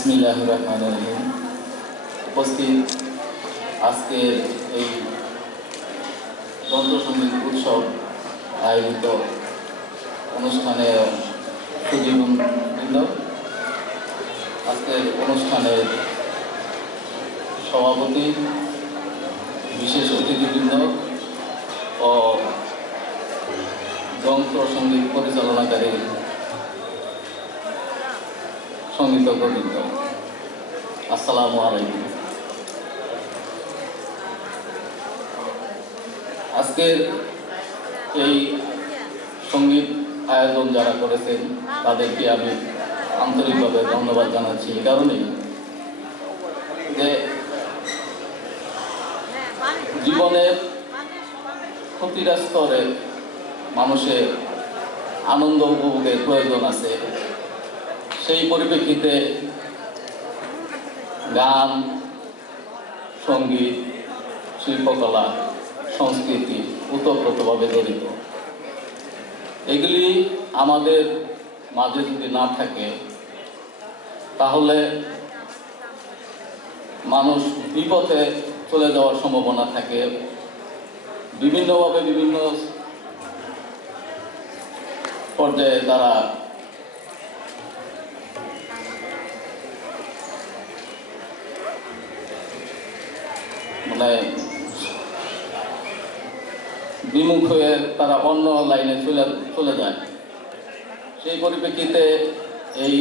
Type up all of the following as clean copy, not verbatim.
বিসমিল্লাহির রহমানির রহিম। উপস্থিত আজকের এই যন্ত্রসঙ্গীত উৎসব আয়োজিত অনুষ্ঠানে সুধীবৃন্দ, আজকের অনুষ্ঠানের সভাপতি, বিশেষ অতিথিবৃন্দ ও যন্ত্রসঙ্গীত পরিচালনাকারী সঙ্গীতজ্ঞবৃন্দ, আসসালামু আলাইকুম। আজকের এই সঙ্গীত আয়োজন যারা করেছেন তাদেরকে আমি আন্তরিকভাবে ধন্যবাদ জানাচ্ছি। এই কারণেই যে জীবনের প্রতিটা স্তরে মানুষের আনন্দ উপভোগের প্রয়োজন আছে। সেই পরিপ্রেক্ষিতে গান, সঙ্গীত, শিল্পকলা, সংস্কৃতি ওতপ্রোতভাবে জড়িত। এগুলি আমাদের মাঝে যদি না থাকে তাহলে মানুষ বিপথে চলে যাওয়ার সম্ভাবনা থাকে। বিভিন্নভাবে বিভিন্ন পর্যায়ে তারা বিমুখ হয়ে তারা অন্য লাইনে চলে যায়। সেই পরিপ্রেক্ষিতে এই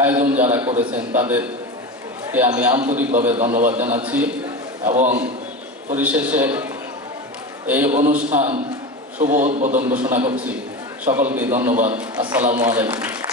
আয়োজন যারা করেছেন তাদেরকে আমি আন্তরিকভাবে ধন্যবাদ জানাচ্ছি এবং পরিশেষে এই অনুষ্ঠান শুভ উদ্বোধন ঘোষণা করছি। সকলকে ধন্যবাদ। আসসালামু আলাইকুম।